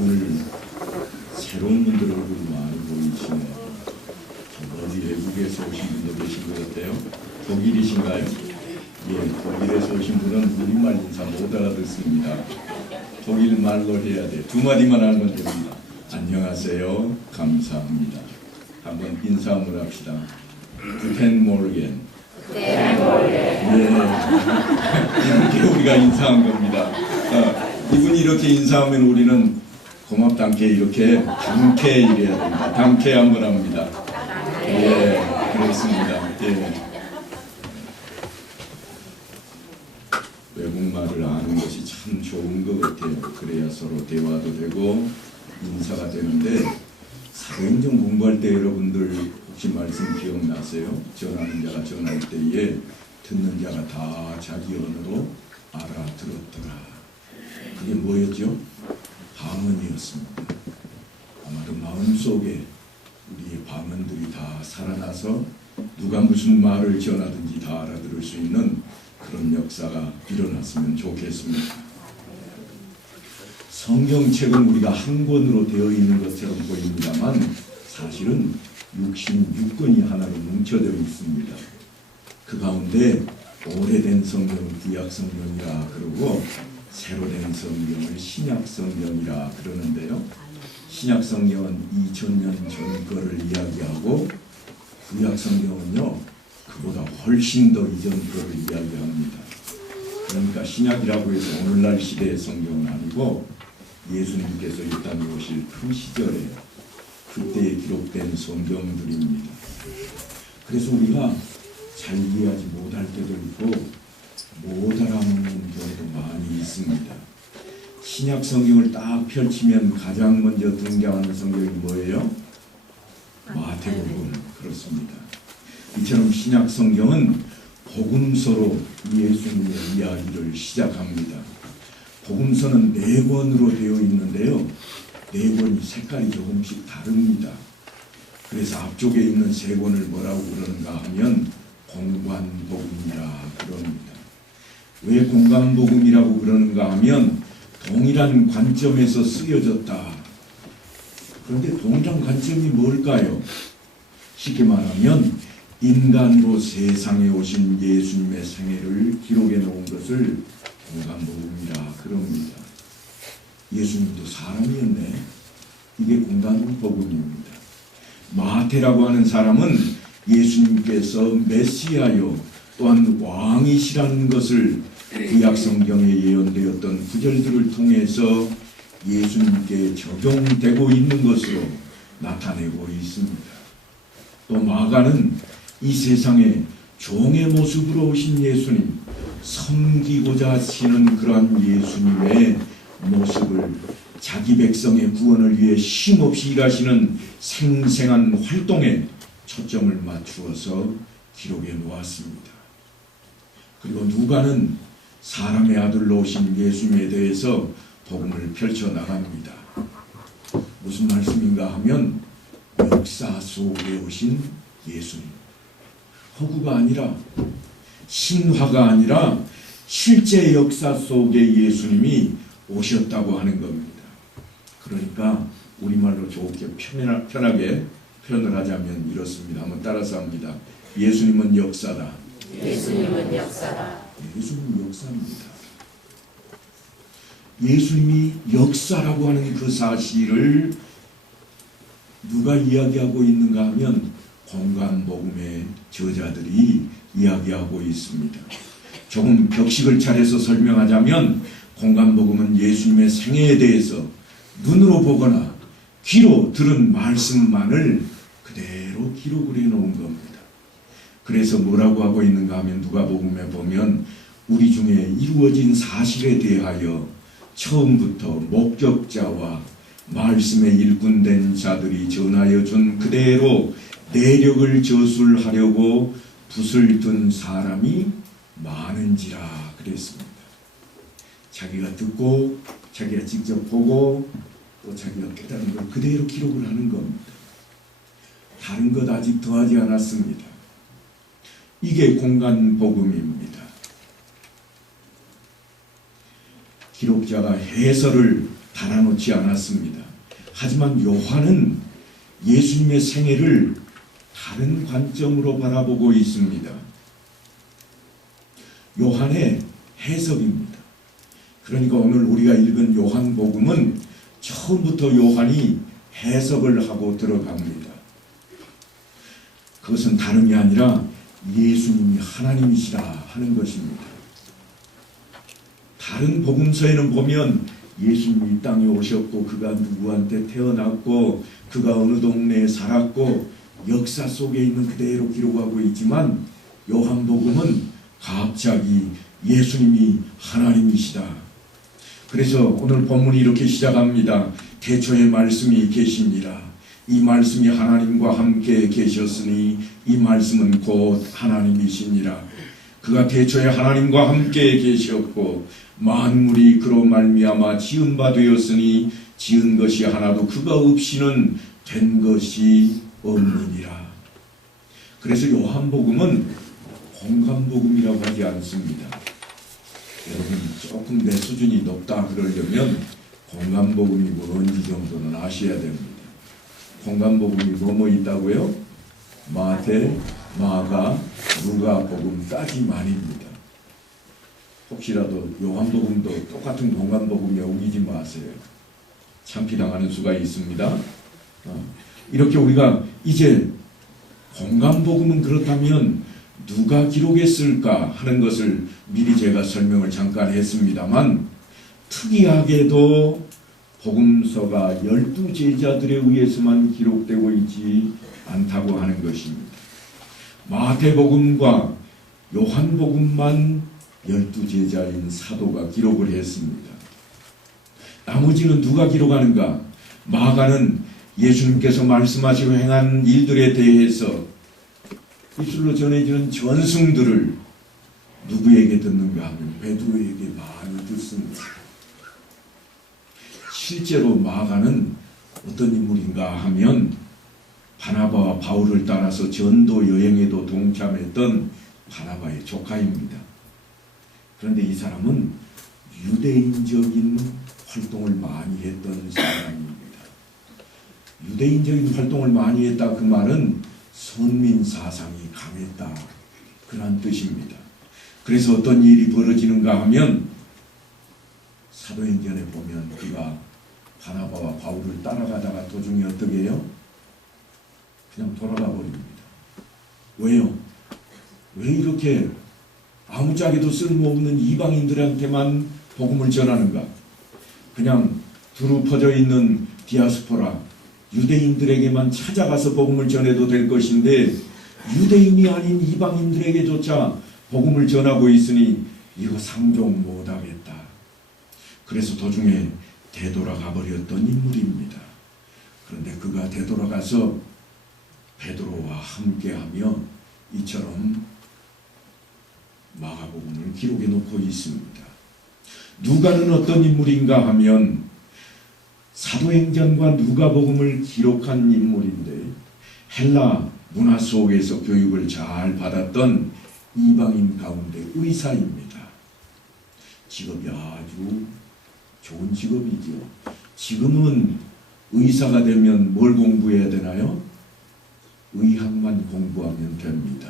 오늘 새로운 분들 얼굴 많이 보이시네요. 어디 외국에서 오신 분도 계신 것 같아요. 독일이신가요? 예, 독일에서 오신 분은 우리말 인사 못 알아듣습니다. 독일 말로 해야 돼. 두 마디만 알면 됩니다. 안녕하세요. 감사합니다. 한번 인사 한번 합시다. Guten Morgen. 네, 이렇게 우리가 인사한 겁니다. 이분이 이렇게 인사하면 우리는 고맙단께 이렇게 당케 이래야 됩니다. 당케 한번 합니다. 예, 그렇습니다. 예. 외국말을 아는 것이 참 좋은 것 같아요. 그래야 서로 대화도 되고 인사가 되는데 사도행전 공부할 때 여러분들 혹시 말씀 기억나세요? 전하는 자가 전할 때에 듣는 자가 다 자기 언어로 알아들었더라. 그게 뭐였죠? 방언이었습니다. 아마도 마음속에 우리의 방언들이 다 살아나서 누가 무슨 말을 전하든지 다 알아들을 수 있는 그런 역사가 일어났으면 좋겠습니다. 성경책은 우리가 한 권으로 되어 있는 것처럼 보입니다만 사실은 66권이 하나로 뭉쳐져 있습니다. 그 가운데 오래된 성경은 구약 성경이라 그러고 새로 된 성경을 신약 성경이라 그러는데요. 신약 성경은 2000년 전 거를 이야기하고 구약 성경은요 그보다 훨씬 더 이전 거를 이야기합니다. 그러니까 신약이라고 해서 오늘날 시대의 성경은 아니고 예수님께서 이 땅에 오실 그 시절에 그때에 기록된 성경들입니다. 그래서 우리가 잘 이해하지 못할 때도 있고 못 알아먹는 경우도 많이 있습니다. 신약 성경을 딱 펼치면 가장 먼저 등장하는 성경이 뭐예요? 마태복음. 그렇습니다. 이처럼 신약 성경은 복음서로 예수님의 이야기를 시작합니다. 복음서는 4권으로 되어 있는데요. 4권이 색깔이 조금씩 다릅니다. 그래서 앞쪽에 있는 3권을 뭐라고 그러는가 하면 공관복음이라 그럽니다. 왜 공관복음이라고 그러는가 하면 동일한 관점에서 쓰여졌다. 그런데 동일한 관점이 뭘까요? 쉽게 말하면 인간으로 세상에 오신 예수님의 생애를 기록해 놓은 것을 공관복음이라 그럽니다. 예수님도 사람이었네. 이게 공관복음입니다. 마태라고 하는 사람은 예수님께서 메시아요 또한 왕이시라는 것을 구약 성경에 예언되었던 구절들을 통해서 예수님께 적용되고 있는 것으로 나타내고 있습니다. 또 마가는 이 세상에 종의 모습으로 오신 예수님, 섬기고자 하시는 그러한 예수님의 모습을 자기 백성의 구원을 위해 쉼없이 일하시는 생생한 활동에 초점을 맞추어서 기록해 놓았습니다. 그리고 누가는 사람의 아들로 오신 예수님에 대해서 복음을 펼쳐나갑니다. 무슨 말씀인가 하면 역사 속에 오신 예수님, 허구가 아니라 신화가 아니라 실제 역사 속에 예수님이 오셨다고 하는 겁니다. 그러니까 우리말로 좋게 편하게 표현을 하자면 이렇습니다. 한번 따라서 합니다. 예수님은 역사다. 예수님은 역사다. 예수님은 역사입니다. 예수님이 역사라고 하는 그 사실을 누가 이야기하고 있는가 하면 공관복음의 저자들이 이야기하고 있습니다. 조금 격식을 차려서 설명하자면 공관복음은 예수님의 생애에 대해서 눈으로 보거나 귀로 들은 말씀만을 그대로 기록을 해놓은 겁니다. 그래서 뭐라고 하고 있는가 하면 누가복음에 보면 우리 중에 이루어진 사실에 대하여 처음부터 목격자와 말씀에 일꾼된 자들이 전하여 준 그대로 내력을 저술하려고 붓을 든 사람이 많은지라 그랬습니다. 자기가 듣고 자기가 직접 보고 또 자기가 깨달은 걸 그대로 기록을 하는 겁니다. 다른 것 아직 더하지 않았습니다. 이게 공관복음입니다. 기록자가 해설을 달아놓지 않았습니다. 하지만 요한은 예수님의 생애를 다른 관점으로 바라보고 있습니다. 요한의 해석입니다. 그러니까 오늘 우리가 읽은 요한복음은 처음부터 요한이 해석을 하고 들어갑니다. 그것은 다름이 아니라 예수님이 하나님이시라 하는 것입니다. 다른 복음서에는 보면 예수님이 이 땅에 오셨고 그가 누구한테 태어났고 그가 어느 동네에 살았고 역사 속에 있는 그대로 기록하고 있지만 요한복음은 갑자기 예수님이 하나님이시다. 그래서 오늘 본문이 이렇게 시작합니다. 태초에 말씀이 계시니라. 이 말씀이 하나님과 함께 계셨으니 이 말씀은 곧 하나님이시니라. 그가 태초에 하나님과 함께 계셨고 만물이 그로 말미암아 지은 바 되었으니 지은 것이 하나도 그가 없이는 된 것이 없느니라. 그래서 요한복음은 공간복음이라고 하지 않습니다. 여러분 조금 내 수준이 높다 그러려면 공간복음이 뭔지 정도는 아셔야 됩니다. 공간복음이 뭐뭐 있다고요? 마태, 마가, 누가복음까지만입니다. 혹시라도 요한복음도 똑같은 공간복음에 우기지 마세요. 참피당하는 수가 있습니다. 이렇게 우리가 이제 공간복음은 그렇다면 누가 기록했을까 하는 것을 미리 제가 설명을 잠깐 했습니다만 특이하게도 복음서가 12제자들에 의해서만 기록되고 있지 않다고 하는 것입니다. 마태복음과 요한복음만 12제자인 사도가 기록을 했습니다. 나머지는 누가 기록하는가? 마가는 예수님께서 말씀하시고 행한 일들에 대해서 이슬로 전해지는 전승들을 누구에게 듣는가 하면 베드로에게 많이 듣습니다. 실제로 마가는 어떤 인물인가 하면 바나바와 바울을 따라서 전도 여행에도 동참했던 바나바의 조카입니다. 그런데 이 사람은 유대인적인 활동을 많이 했던 사람입니다. 유대인적인 활동을 많이 했다 그 말은 선민 사상이 강했다 그런 뜻입니다. 그래서 어떤 일이 벌어지는가 하면 사도행전에 보면 그가 바나바와 바울을 따라가다가 도중에 어떻게 해요? 그냥 돌아가 버립니다. 왜요? 왜 이렇게 아무짝에도 쓸모없는 이방인들한테만 복음을 전하는가? 그냥 두루 퍼져 있는 디아스포라 유대인들에게만 찾아가서 복음을 전해도 될 것인데 유대인이 아닌 이방인들에게조차 복음을 전하고 있으니 이거 상종 못하겠다. 그래서 도중에 되돌아가 버렸던 인물입니다. 그런데 그가 되돌아가서 베드로와 함께하며 이처럼 마가복음을 기록해 놓고 있습니다. 누가는 어떤 인물인가 하면 사도행전과 누가복음을 기록한 인물인데 헬라 문화 속에서 교육을 잘 받았던 이방인 가운데 의사입니다. 직업이 아주 좋은 직업이죠. 지금은 의사가 되면 뭘 공부해야 되나요? 의학만 공부하면 됩니다.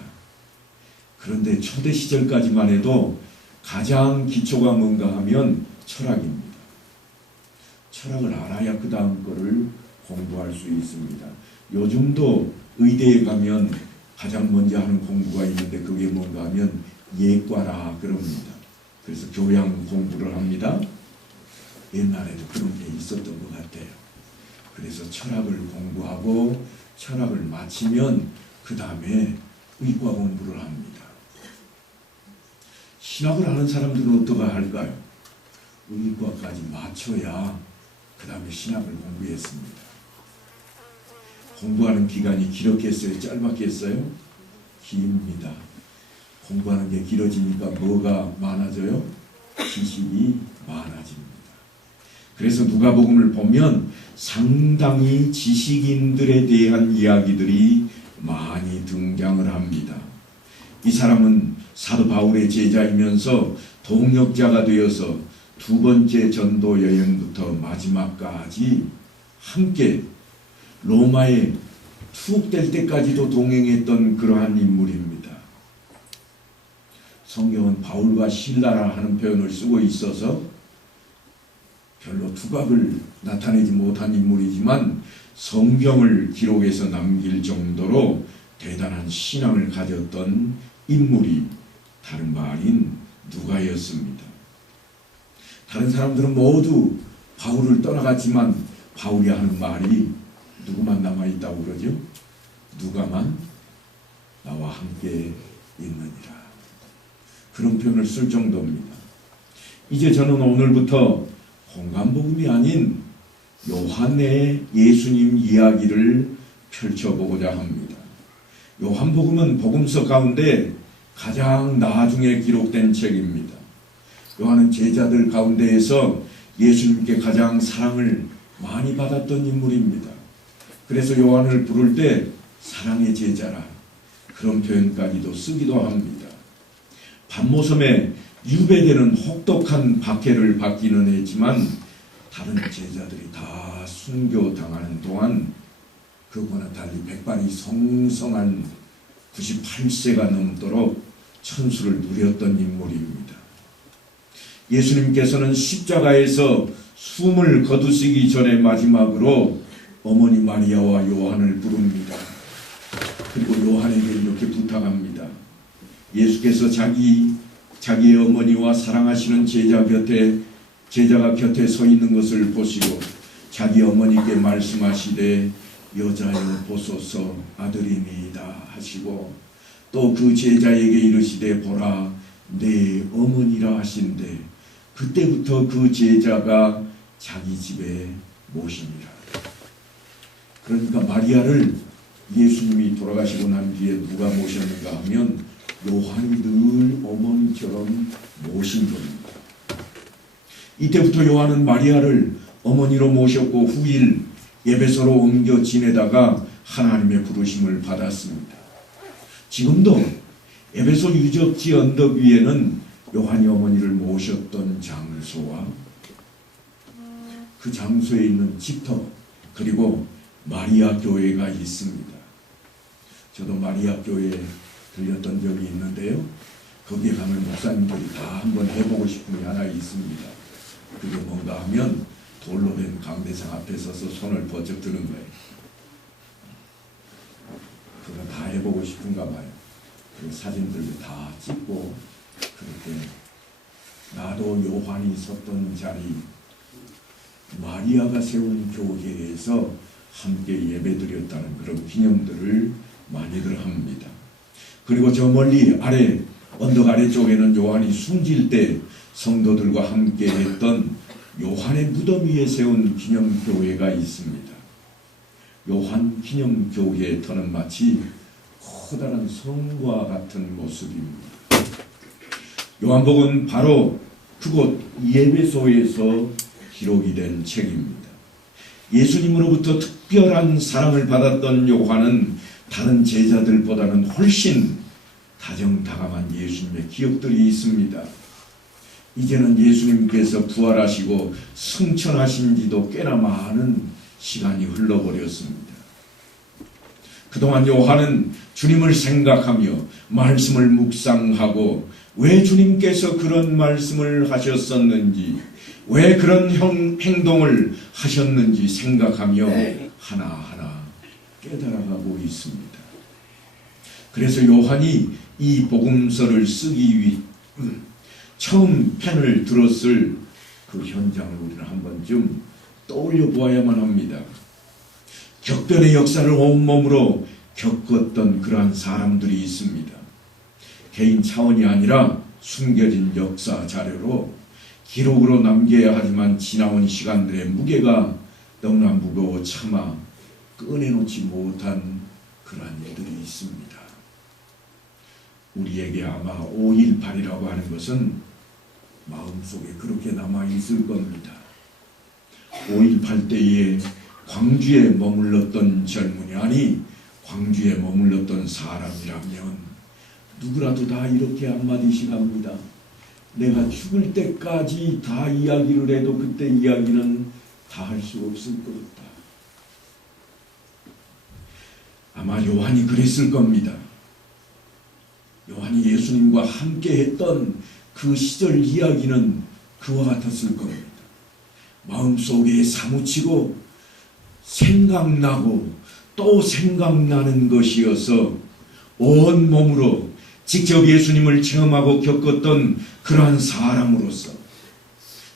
그런데 초대 시절까지만 해도 가장 기초가 뭔가 하면 철학입니다. 철학을 알아야 그 다음 거를 공부할 수 있습니다. 요즘도 의대에 가면 가장 먼저 하는 공부가 있는데 그게 뭔가 하면 예과라 그럽니다. 그래서 교양 공부를 합니다. 옛날에도 그런 게 있었던 것 같아요. 그래서 철학을 공부하고 철학을 마치면 그 다음에 의과 공부를 합니다. 신학을 하는 사람들은 어떠가 할까요? 의과까지 마쳐야 그 다음에 신학을 공부했습니다. 공부하는 기간이 길었겠어요? 짧았겠어요? 깁니다. 공부하는 게 길어지니까 뭐가 많아져요? 지식이 많아집니다. 그래서 누가복음을 보면 상당히 지식인들에 대한 이야기들이 많이 등장을 합니다. 이 사람은 사도 바울의 제자이면서 동역자가 되어서 두 번째 전도 여행부터 마지막까지 함께 로마에 투옥될 때까지도 동행했던 그러한 인물입니다. 성경은 바울과 실라라 하는 표현을 쓰고 있어서 별로 두각을 나타내지 못한 인물이지만 성경을 기록해서 남길 정도로 대단한 신앙을 가졌던 인물이 다른 바 아닌 누가였습니다. 다른 사람들은 모두 바울을 떠나갔지만 바울이 하는 말이 누구만 남아있다고 그러죠? 누가만 나와 함께 있느니라. 그런 표현을 쓸 정도입니다. 이제 저는 오늘부터 홍감복음이 아닌 요한의 예수님 이야기를 펼쳐보고자 합니다. 요한복음은 복음서 가운데 가장 나중에 기록된 책입니다. 요한은 제자들 가운데에서 예수님께 가장 사랑을 많이 받았던 인물입니다. 그래서 요한을 부를 때 사랑의 제자라 그런 표현까지도 쓰기도 합니다. 반모섬에 유배되는 혹독한 박해를 받기는 했지만 다른 제자들이 다 순교당하는 동안 그거나 달리 백발이 성성한 98세가 넘도록 천수를 누렸던 인물입니다. 예수님께서는 십자가에서 숨을 거두시기 전에 마지막으로 어머니 마리아와 요한을 부릅니다. 그리고 요한에게 이렇게 부탁합니다. 예수께서 자기의 어머니와 사랑하시는 제자가 곁에 서 있는 것을 보시고 자기 어머니께 말씀하시되 여자여 보소서 아들이니이다 하시고 또 그 제자에게 이르시되 보라 내 어머니라 하신대 그때부터 그 제자가 자기 집에 모십니다. 그러니까 마리아를 예수님이 돌아가시고 난 뒤에 누가 모셨는가 하면 요한이 늘 어머니처럼 모신 겁니다. 이때부터 요한은 마리아를 어머니로 모셨고 후일 에베소로 옮겨 지내다가 하나님의 부르심을 받았습니다. 지금도 에베소 유적지 언덕 위에는 요한이 어머니를 모셨던 장소와 그 장소에 있는 집터 그리고 마리아 교회가 있습니다. 저도 마리아 교회에 들렸던 적이 있는데요. 거기에 가면 목사님들이 다 한번 해보고 싶은 게 하나 있습니다. 그게 뭔가 하면 돌로 된 강대상 앞에 서서 손을 번쩍 드는 거예요. 그거 다 해보고 싶은가 봐요. 그 사진들도 다 찍고 그렇게 나도 요한이 섰던 자리 마리아가 세운 교회에서 함께 예배드렸다는 그런 기념들을 많이들 합니다. 그리고 저 멀리 아래 언덕 아래쪽에는 요한이 숨질 때 성도들과 함께 했던 요한의 무덤 위에 세운 기념교회가 있습니다. 요한 기념교회터는 마치 커다란 성과 같은 모습입니다. 요한복음은 바로 그곳 예배소에서 기록이 된 책입니다. 예수님으로부터 특별한 사랑을 받았던 요한은 다른 제자들보다는 훨씬 다정다감한 예수님의 기억들이 있습니다. 이제는 예수님께서 부활하시고 승천하신 지도 꽤나 많은 시간이 흘러버렸습니다. 그동안 요한은 주님을 생각하며 말씀을 묵상하고 왜 주님께서 그런 말씀을 하셨었는지 왜 그런 행동을 하셨는지 생각하며 하나하나 깨달아가고 있습니다. 그래서 요한이 이 복음서를 쓰기 위해 처음 펜을 들었을 그 현장을 우리는 한 번쯤 떠올려 보아야만 합니다. 격변의 역사를 온몸으로 겪었던 그러한 사람들이 있습니다. 개인 차원이 아니라 숨겨진 역사 자료로 기록으로 남겨야 하지만 지나온 시간들의 무게가 너무나 무거워 차마 꺼내놓지 못한 그러한 일들이 있습니다. 우리에게 아마 5.18이라고 하는 것은 마음속에 그렇게 남아있을 겁니다. 5.18 때에 광주에 머물렀던 젊은이 아니 광주에 머물렀던 사람이라면 누구라도 다 이렇게 한마디씩 합니다. 내가 죽을 때까지 다 이야기를 해도 그때 이야기는 다 할 수 없을 것 같다. 아마 요한이 그랬을 겁니다. 요한이 예수님과 함께 했던 그 시절 이야기는 그와 같았을 겁니다. 마음속에 사무치고 생각나고 또 생각나는 것이어서 온몸으로 직접 예수님을 체험하고 겪었던 그러한 사람으로서,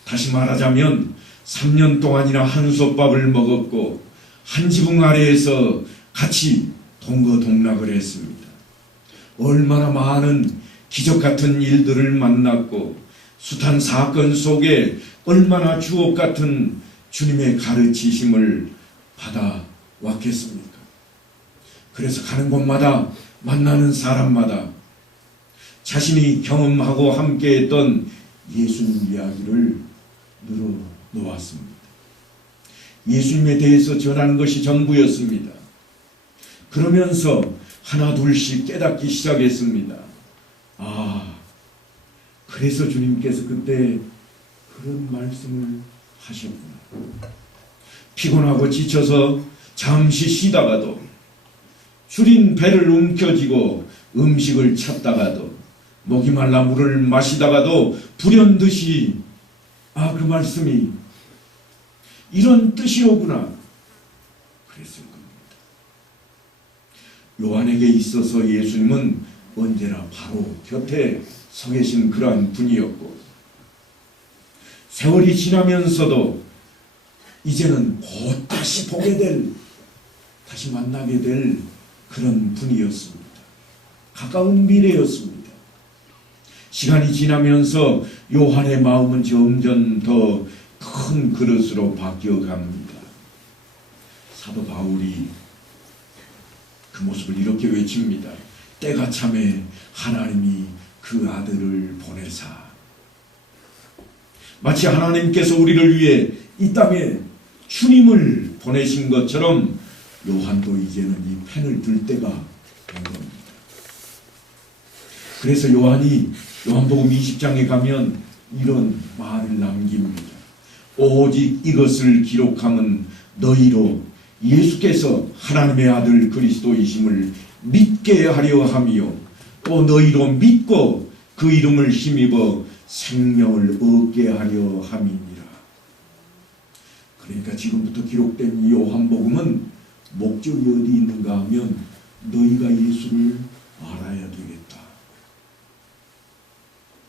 다시 말하자면 3년 동안이나 한솥밥을 먹었고 한 지붕 아래에서 같이 동거동락을 했습니다. 얼마나 많은 기적 같은 일들을 만났고 숱한 사건 속에 얼마나 주옥 같은 주님의 가르치심을 받아왔겠습니까? 그래서 가는 곳마다 만나는 사람마다 자신이 경험하고 함께했던 예수님 이야기를 늘어놓았습니다. 예수님에 대해서 전하는 것이 전부였습니다. 그러면서 하나 둘씩 깨닫기 시작했습니다. 아, 그래서 주님께서 그때 그런 말씀을 하셨구나. 피곤하고 지쳐서 잠시 쉬다가도, 줄인 배를 움켜쥐고 음식을 찾다가도, 목이 말라 물을 마시다가도 불현듯이 아, 그 말씀이 이런 뜻이로구나 그랬을 겁니다. 요한에게 있어서 예수님은 언제나 바로 곁에 서 계신 그러한 분이었고, 세월이 지나면서도 이제는 곧 다시 보게 될, 다시 만나게 될 그런 분이었습니다. 가까운 미래였습니다. 시간이 지나면서 요한의 마음은 점점 더 큰 그릇으로 바뀌어갑니다. 사도 바울이 그 모습을 이렇게 외칩니다. 때가 참에 하나님이 그 아들을 보내사, 마치 하나님께서 우리를 위해 이 땅에 주님을 보내신 것처럼 요한도 이제는 이 펜을 들 때가 된 겁니다. 그래서 요한이 요한복음 20장에 가면 이런 말을 남깁니다. 오직 이것을 기록함은 너희로 예수께서 하나님의 아들 그리스도이심을 믿게 하려 함이요, 또 너희로 믿고 그 이름을 힘입어 생명을 얻게 하려 함이니라. 그러니까 지금부터 기록된 이 요한복음은 목적이 어디 있는가 하면 너희가 예수를 알아야 되겠다.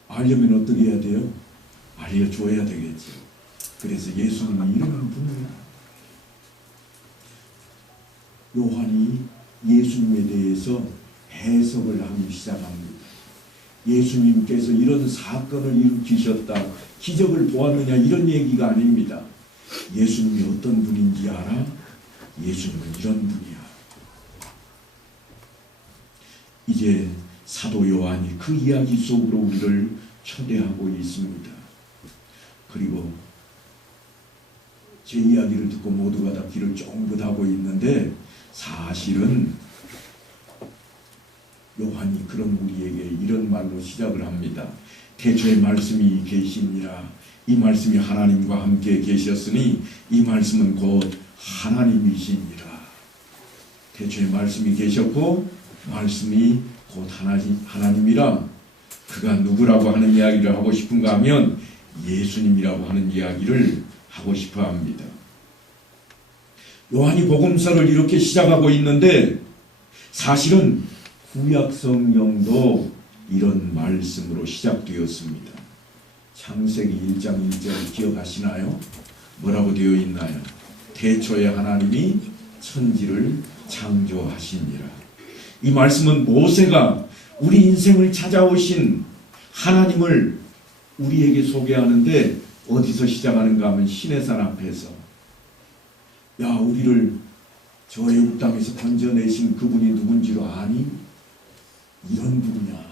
알려면 어떻게 해야 돼요? 알려줘야 되겠죠. 그래서 예수는 이런 분이야. 요한이 예수님에 대해서 해석을 하기 시작합니다. 예수님께서 이런 사건을 일으키셨다, 기적을 보았느냐, 이런 얘기가 아닙니다. 예수님이 어떤 분인지 알아? 예수님은 이런 분이야. 이제 사도 요한이 그 이야기 속으로 우리를 초대하고 있습니다. 그리고 제 이야기를 듣고 모두가 다 귀를 쫑긋하고 있는데, 사실은 요한이 그런 우리에게 이런 말로 시작을 합니다. 태초에 말씀이 계시니라. 이 말씀이 하나님과 함께 계셨으니 이 말씀은 곧 하나님이시니라. 태초에 말씀이 계셨고 말씀이 곧 하나님이라. 그가 누구라고 하는 이야기를 하고 싶은가 하면 예수님이라고 하는 이야기를 하고 싶어 합니다. 요한이 복음서를 이렇게 시작하고 있는데, 사실은 구약 성경도 이런 말씀으로 시작되었습니다. 창세기 1장 1절 기억하시나요? 뭐라고 되어 있나요? 태초에 하나님이 천지를 창조하시니라. 이 말씀은 모세가 우리 인생을 찾아오신 하나님을 우리에게 소개하는데, 어디서 시작하는가 하면 시내산 앞에서, 야, 우리를 저 애굽 땅에서 건져내신 그분이 누군지로 아니? 이런 분이야.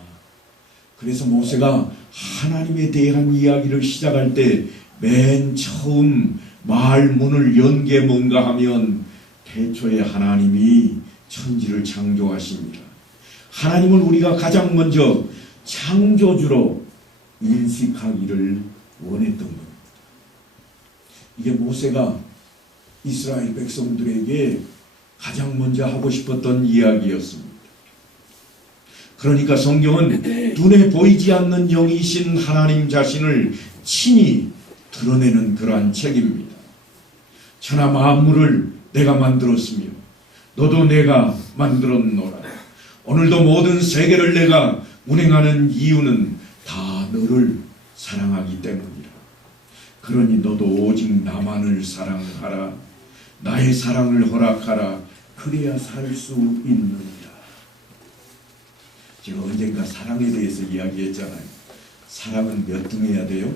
그래서 모세가 하나님에 대한 이야기를 시작할 때 맨 처음 말문을 연 게 뭔가 하면 태초에 하나님이 천지를 창조하십니다. 하나님을 우리가 가장 먼저 창조주로 인식하기를 원했던 겁니다. 이게 모세가 이스라엘 백성들에게 가장 먼저 하고 싶었던 이야기였습니다. 그러니까 성경은 눈에 보이지 않는 영이신 하나님 자신을 친히 드러내는 그러한 책입니다. 천하 만물을 내가 만들었으며 너도 내가 만들었노라. 오늘도 모든 세계를 내가 운행하는 이유는 다 너를 사랑하기 때문이라. 그러니 너도 오직 나만을 사랑하라. 나의 사랑을 허락하라. 그래야 살 수 있느니라. 제가 언젠가 사랑에 대해서 이야기했잖아요. 사랑은 몇 등 해야 돼요?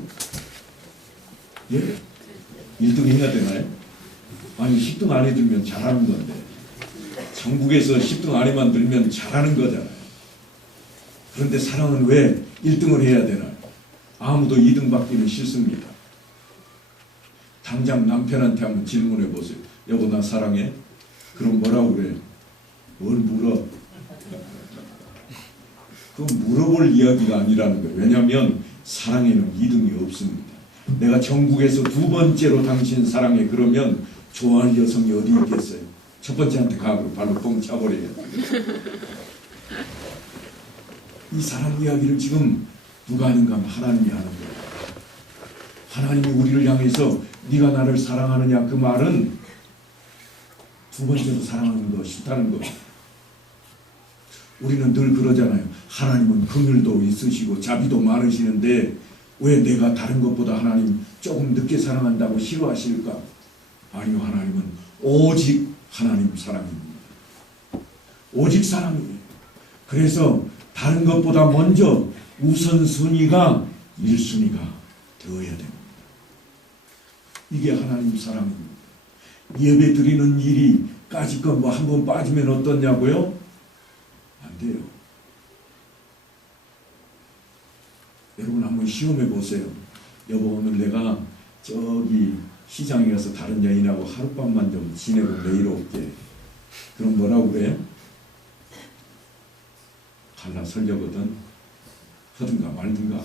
예? 1등 해야 되나요? 아니 10등 안에 들면 잘하는 건데 전국에서 10등 안에만 들면 잘하는 거잖아요. 그런데 사랑은 왜 1등을 해야 되나요? 아무도 2등 받기는 싫습니다. 당장 남편한테 한번 질문해 보세요. 여보 나 사랑해? 그럼 뭐라고 그래? 뭘 물어? 그건 물어볼 이야기가 아니라는 거예요. 왜냐하면 사랑에는 2등이 없습니다. 내가 전국에서 2번째로 당신 사랑해 그러면 좋아할 여성이 어디 있겠어요? 첫 번째한테 가고 발로 뻥 차버려야 돼요. 이 사랑 이야기를 지금 누가 하는가 하면 하나님이 하는 거예요. 하나님이 우리를 향해서 네가 나를 사랑하느냐 그 말은 2번째로 사랑하는 거 싫다는 거. 우리는 늘 그러잖아요. 하나님은 긍휼도 있으시고 자비도 많으시는데 왜 내가 다른 것보다 하나님 조금 늦게 사랑한다고 싫어하실까? 아니요, 하나님은 오직 하나님 사랑입니다. 오직 사랑이에요. 그래서 다른 것보다 먼저 우선순위가 1순위가 되어야 됩니다. 이게 하나님 사랑입니다. 예배 드리는 일이 까짓것 뭐 한 번 빠지면 어떠냐고요? 안 돼요. 여러분 한번 시험해 보세요. 여보 오늘 내가 저기 시장에 가서 다른 여인하고 하룻밤만 좀 지내고 내일 올게. 그럼 뭐라고 그래요? 갈라 설려거든. 하든가 말든가.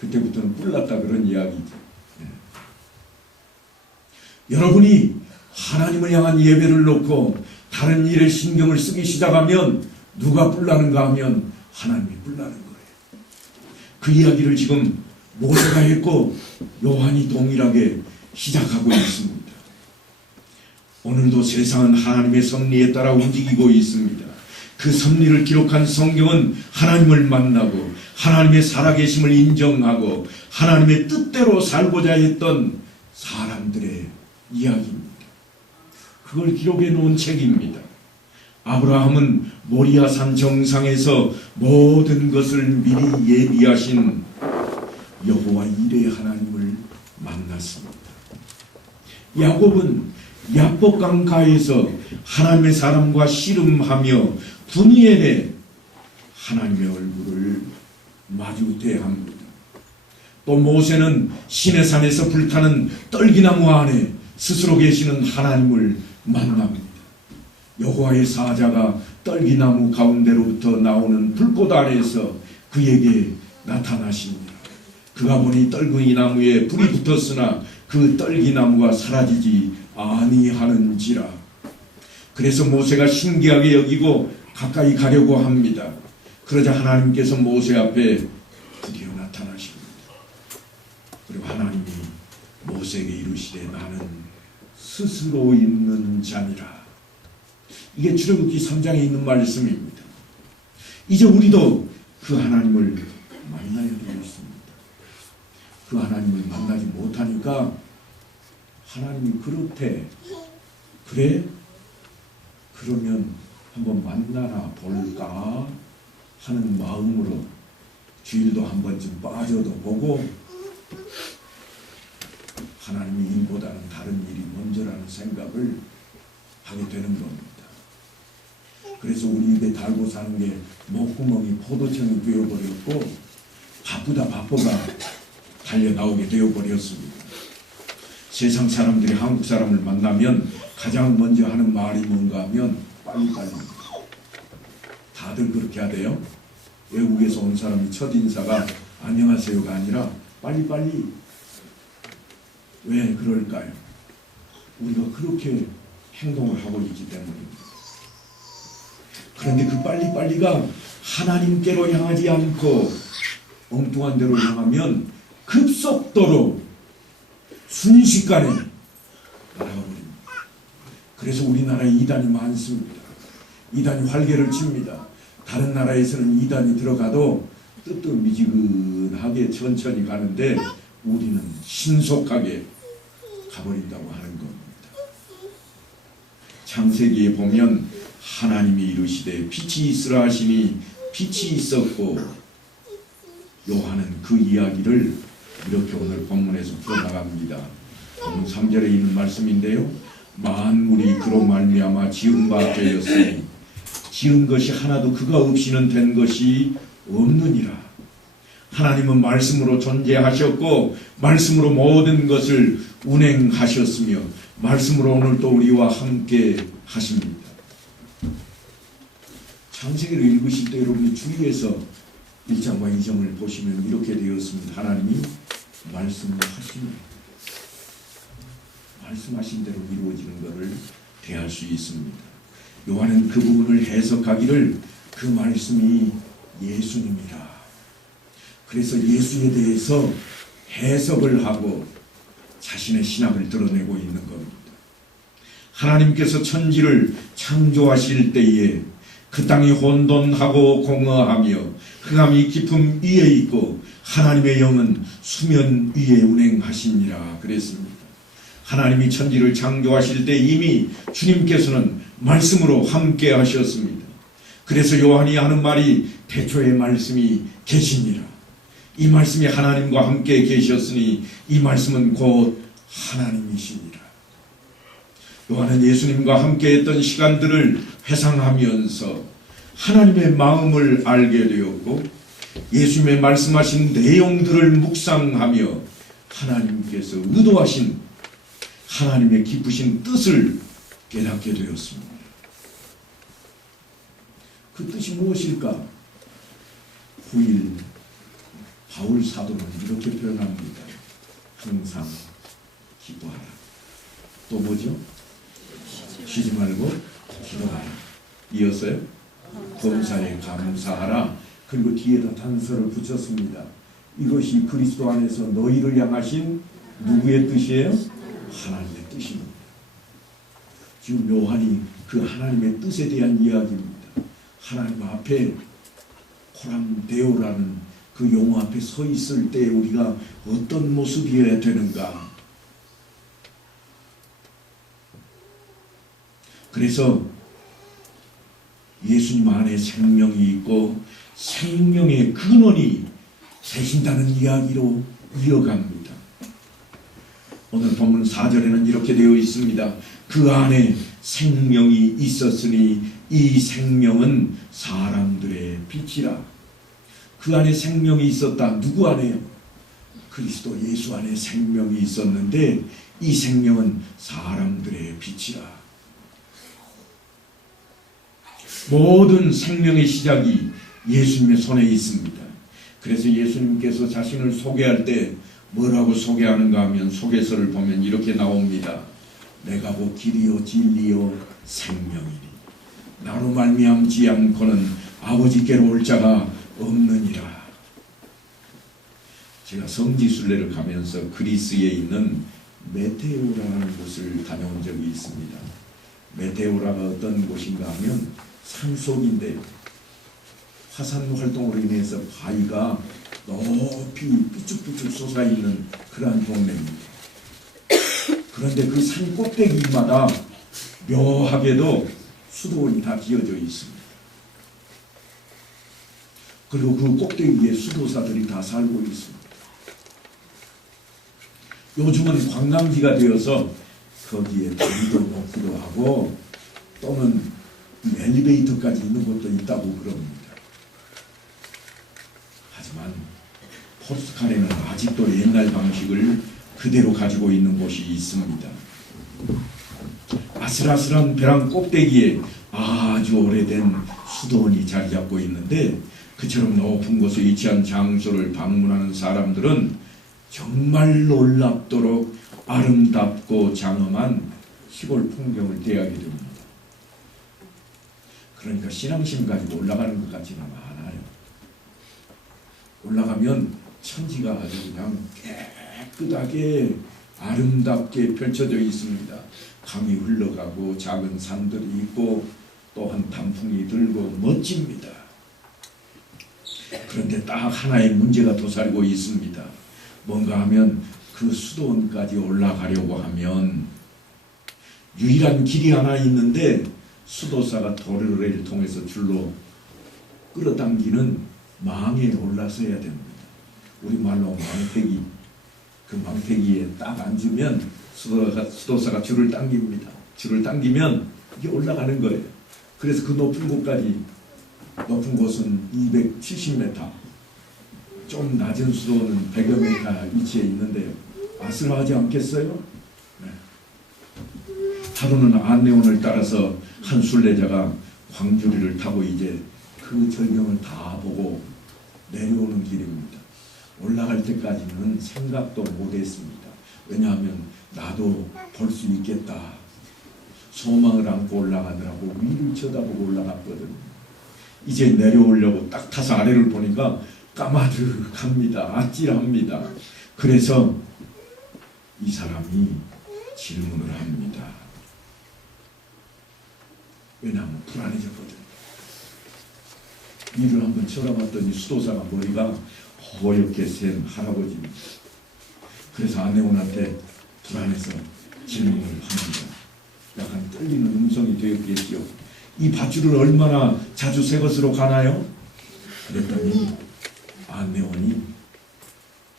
그때부터는 뿔났다 그런 이야기죠. 네. 여러분이 하나님을 향한 예배를 놓고 다른 일에 신경을 쓰기 시작하면 누가 뿔나는가 하면 하나님이 뿔나는 거예요. 그 이야기를 지금 모세가 했고 요한이 동일하게 시작하고 있습니다. 오늘도 세상은 하나님의 섭리에 따라 움직이고 있습니다. 그 섭리를 기록한 성경은 하나님을 만나고 하나님의 살아계심을 인정하고 하나님의 뜻대로 살고자 했던 사람들의 이야기입니다. 그걸 기록해 놓은 책입니다. 아브라함은 모리아산 정상에서 모든 것을 미리 예비하신 여호와 이레 하나님을 만났습니다. 야곱은 야복강 가에서 하나님의 사람과 씨름하며 분이엘에 하나님의 얼굴을 마주 대합니다. 또 모세는 시내산에서 불타는 떨기나무 안에 스스로 계시는 하나님을 만납니다. 여호와의 사자가 떨기나무 가운데로부터 나오는 불꽃 안에서 그에게 나타나십니다. 그가 보니 떨기나무에 불이 붙었으나 그 떨기나무가 사라지지 아니하는지라. 그래서 모세가 신기하게 여기고 가까이 가려고 합니다. 그러자 하나님께서 모세 앞에 드디어 나타나십니다. 그리고 하나님이 모세에게 이르시되 나는 스스로 있는 자니라. 이게 출애굽기 3장에 있는 말씀입니다. 이제 우리도 그 하나님을 만나야 되겠습니다. 그 하나님을 만나지 못하니까 하나님이 그렇대. 그래? 그러면 한번 만나나 볼까 하는 마음으로 주일도 한 번쯤 빠져도 보고 하나님의 일보다는 다른 일이 먼저라는 생각을 하게 되는 겁니다. 그래서 우리 입에 달고 사는 게 목구멍이 포도청이 되어버렸고 바쁘다 바빠가 달려나오게 되어버렸습니다. 세상 사람들이 한국 사람을 만나면 가장 먼저 하는 말이 뭔가 하면 빨리빨리. 다들 그렇게 하대요. 외국에서 온 사람이 첫 인사가 안녕하세요가 아니라 빨리빨리. 왜 그럴까요? 우리가 그렇게 행동을 하고 있기 때문입니다. 그런데 그 빨리빨리가 하나님께로 향하지 않고 엉뚱한 데로 향하면 급속도로 순식간에 날아가버립니다. 그래서 우리나라에 이단이 많습니다. 이단이 활개를 칩니다. 다른 나라에서는 이단이 들어가도 뜨뜻미지근하게 천천히 가는데 우리는 신속하게 가버린다고 하는 겁니다. 창세기에 보면 하나님이 이르시되 빛이 있으라 하시니 빛이 있었고, 요한은 그 이야기를 이렇게 오늘 본문에서 풀어나갑니다. 본문 3절에 있는 말씀인데요. 만물이 그로 말미암아 지은 바 되었으니 지은 것이 하나도 그가 없이는 된 것이 없느니라. 하나님은 말씀으로 존재하셨고 말씀으로 모든 것을 운행하셨으며 말씀으로 오늘도 우리와 함께 하십니다. 창세기를 읽으실 때 여러분이 주위에서 1장과 2장을 보시면 이렇게 되었습니다. 하나님이 말씀하시는, 말씀하신 대로 이루어지는 것을 대할 수 있습니다. 요한은 그 부분을 해석하기를 그 말씀이 예수님이라. 그래서 예수에 대해서 해석을 하고 자신의 신앙을 드러내고 있는 겁니다. 하나님께서 천지를 창조하실 때에 그 땅이 혼돈하고 공허하며 흑암이 깊음 위에 있고 하나님의 영은 수면 위에 운행하시니라 그랬습니다. 하나님이 천지를 창조하실 때 이미 주님께서는 말씀으로 함께 하셨습니다. 그래서 요한이 하는 말이 태초에 말씀이 계시니라. 이 말씀이 하나님과 함께 계셨으니 이 말씀은 곧 하나님이시니라. 요한은 예수님과 함께 했던 시간들을 회상하면서 하나님의 마음을 알게 되었고 예수님의 말씀하신 내용들을 묵상하며 하나님께서 의도하신 하나님의 깊으신 뜻을 깨닫게 되었습니다. 그 뜻이 무엇일까? 후일 바울 사도는 이렇게 표현합니다. 항상 기도하라. 또 뭐죠? 쉬지 말고 기도하라. 이어서요? 범사에 감사하라. 그리고 뒤에다 단서를 붙였습니다. 이것이 그리스도 안에서 너희를 향하신 누구의 뜻이에요? 하나님의 뜻입니다. 지금 요한이 그 하나님의 뜻에 대한 이야기입니다. 하나님 앞에 코람데오라는 그 용어 앞에 서 있을 때 우리가 어떤 모습이어야 되는가? 그래서 예수님 안에 생명이 있고 생명의 근원이 되신다는 이야기로 이어갑니다. 오늘 본문 4절에는 이렇게 되어 있습니다. 그 안에 생명이 있었으니 이 생명은 사람들의 빛이라. 그 안에 생명이 있었다. 누구 안에요? 그리스도 예수 안에 생명이 있었는데 이 생명은 사람들의 빛이라. 모든 생명의 시작이 예수님의 손에 있습니다. 그래서 예수님께서 자신을 소개할 때 뭐라고 소개하는가 하면 소개서를 보면 이렇게 나옵니다. 내가 곧 길이요 진리요 생명이니 나로 말미암지 않고는 아버지께로 올 자가 없느니라. 제가 성지순례를 가면서 그리스에 있는 메테오라는 곳을 다녀온 적이 있습니다. 메테오라가 어떤 곳인가 하면 산속인데 화산 활동으로 인해서 바위가 높이 삐쭉삐쭉 솟아있는 그러한 동네입니다. 그런데 그 산 꼭대기마다 묘하게도 수도원이 다 지어져 있습니다. 그리고 그 꼭대기에 수도사들이 다 살고 있습니다. 요즘은 관광지가 되어서 거기에 불도 높기도 하고 또는 엘리베이터까지 있는 곳도 있다고 그럽니다. 하지만 포스칼에는 아직도 옛날 방식을 그대로 가지고 있는 곳이 있습니다. 아슬아슬한 벼랑 꼭대기에 아주 오래된 수도원이 자리 잡고 있는데 그처럼 높은 곳에 위치한 장소를 방문하는 사람들은 정말 놀랍도록 아름답고 장엄한 시골 풍경을 대하게 됩니다. 그러니까 신앙심 가지고 올라가는 것 같지는 않아요. 올라가면 천지가 아주 그냥 깨끗하게 아름답게 펼쳐져 있습니다. 강이 흘러가고 작은 산들이 있고 또한 단풍이 들고 멋집니다. 그런데 딱 하나의 문제가 도사리고 있습니다. 뭔가 하면 그 수도원까지 올라가려고 하면 유일한 길이 하나 있는데 수도사가 도르래를 통해서 줄로 끌어당기는 망에 올라서야 됩니다. 우리말로 망태기, 그 망태기에 딱 앉으면 수도사가 줄을 당깁니다. 줄을 당기면 이게 올라가는 거예요. 그래서 그 높은 곳까지, 높은 곳은 270m, 좀 낮은 수도는 100여 m 위치에 있는데요. 아슬하지 않겠어요? 네. 하루는 안내원을 따라서 한 순례자가 광주리를 타고 이제 그 절경을 다 보고 내려오는 길입니다. 올라갈 때까지는 생각도 못했습니다. 왜냐하면 나도 볼 수 있겠다. 소망을 안고 올라가느라고 위를 쳐다보고 올라갔거든요. 이제 내려오려고 딱 타서 아래를 보니까 까마득합니다. 아찔합니다. 그래서 이 사람이 질문을 합니다. 왜냐하면 불안해졌거든요. 위를 한번 쳐다봤더니 수도사가 머리가 허옇게 센 할아버지입니다. 그래서 안내원한테 불안해서 질문을 합니다. 약간 떨리는 음성이 되었겠지요. 이 밧줄을 얼마나 자주 새 것으로 가나요? 그랬더니 안내원이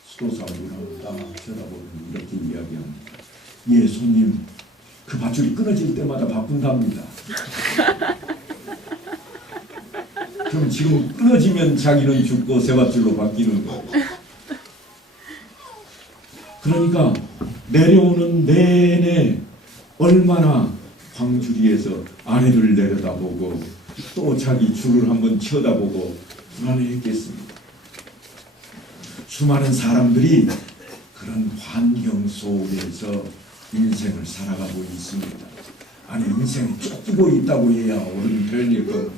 수도사 얼굴을 딱 쳐다보고 이렇게 이야기합니다. 예, 손님, 그 밧줄이 끊어질 때마다 바꾼답니다. 그럼 지금 끊어지면 자기는 죽고 새 밧줄로 바뀌는 거예요. 그러니까 내려오는 내내 얼마나 광주리에서 아래를 내려다보고 또 자기 줄을 한번 쳐다보고 불안해했겠습니다. 수많은 사람들이 그런 환경 속에서 인생을 살아가고 있습니다. 아니, 인생이 쫓기고 있다고 해야 옳은 표현일 겁니다.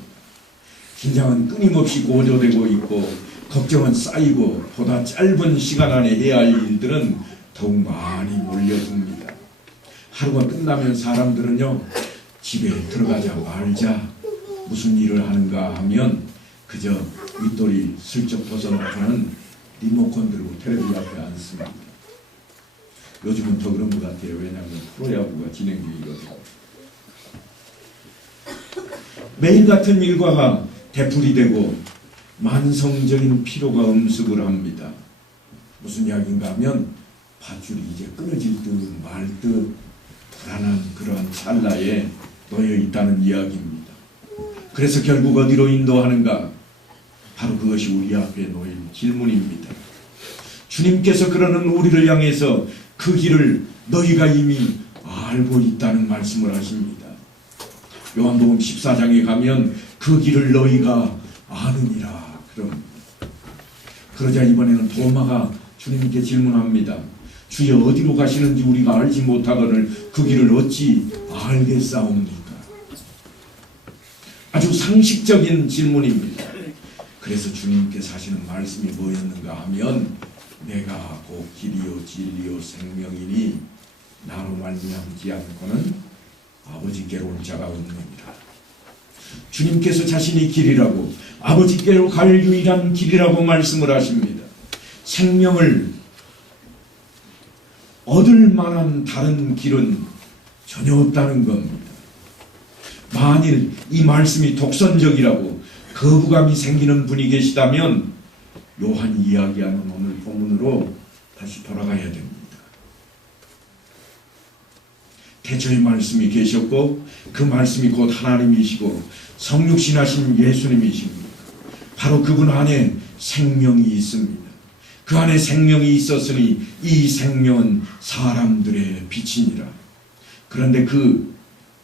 긴장은 끊임없이 고조되고 있고 걱정은 쌓이고 보다 짧은 시간 안에 해야 할 일들은 더욱 많이 몰려듭니다. 하루가 끝나면 사람들은요, 집에 들어가자 말자 무슨 일을 하는가 하면 그저 윗돌이 슬쩍 벗어놓고는 리모컨 들고 텔레비전 앞에 앉습니다. 요즘은 더 그런 것 같아요. 왜냐하면 프로야구가 진행 중이거든요. 매일 같은 일과가 되풀이되고 만성적인 피로가 음습을 합니다. 무슨 이야기인가 하면 밧줄이 이제 끊어질 듯 말 듯 불안한 그러한 찰나에 놓여 있다는 이야기입니다. 그래서 결국 어디로 인도하는가? 바로 그것이 우리 앞에 놓인 질문입니다. 주님께서 그러는 우리를 향해서 그 길을 너희가 이미 알고 있다는 말씀을 하십니다. 요한복음 14장에 가면 그 길을 너희가 아느니라 그럽니다. 그러자 이번에는 도마가 주님께 질문합니다. 주여, 어디로 가시는지 우리가 알지 못하거늘 그 길을 어찌 알겠사옵니까? 아주 상식적인 질문입니다. 그래서 주님께서 하시는 말씀이 뭐였는가 하면 내가 곧 길이요 진리요 생명이니 나로 말미암지 않고는 아버지께로 올 자가 없느니라. 주님께서 자신이 길이라고 아버지께로 갈 유일한 길이라고 말씀을 하십니다. 생명을 얻을 만한 다른 길은 전혀 없다는 겁니다. 만일 이 말씀이 독선적이라고 거부감이 생기는 분이 계시다면 요한이 이야기하는 오늘 본문으로 다시 돌아가야 됩니다. 태초에 말씀이 계셨고 그 말씀이 곧 하나님이시고 성육신하신 예수님이십니다. 바로 그분 안에 생명이 있습니다. 그 안에 생명이 있었으니 이 생명은 사람들의 빛이니라. 그런데 그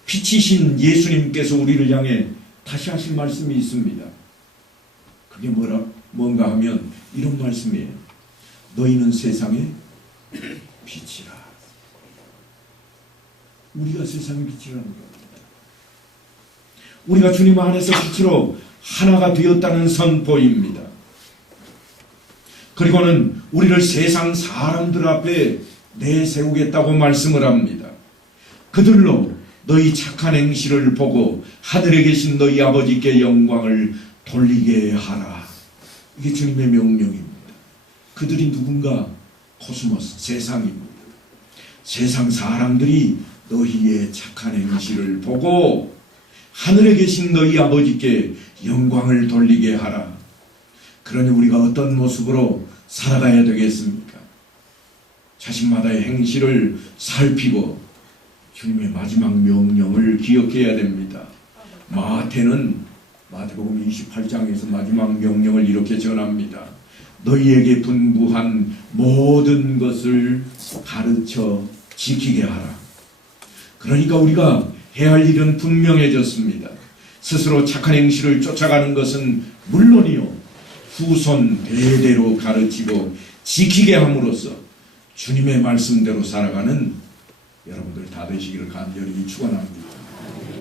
빛이신 예수님께서 우리를 향해 다시 하신 말씀이 있습니다. 그게 뭔가 하면 이런 말씀이에요. 너희는 세상의 빛이라. 우리가 세상의 빛이라는 겁니다. 우리가 주님 안에서 빛으로 하나가 되었다는 선포입니다. 그리고는 우리를 세상 사람들 앞에 내세우겠다고 말씀을 합니다. 그들로 너희 착한 행실을 보고 하늘에 계신 너희 아버지께 영광을 돌리게 하라. 이게 주님의 명령입니다. 그들이 누군가? 코스모스, 세상입니다. 세상 사람들이 너희의 착한 행실을 보고 하늘에 계신 너희 아버지께 영광을 돌리게 하라. 그러니 우리가 어떤 모습으로 살아가야 되겠습니까? 자신마다의 행실을 살피고 주님의 마지막 명령을 기억해야 됩니다. 마태복음 28장에서 마지막 명령을 이렇게 전합니다. 너희에게 분부한 모든 것을 가르쳐 지키게 하라. 그러니까 우리가 해야 할 일은 분명해졌습니다. 스스로 착한 행실을 쫓아가는 것은 물론이요, 후손 대대로 가르치고 지키게 함으로써 주님의 말씀대로 살아가는 여러분들 다 되시기를 간절히 축원합니다.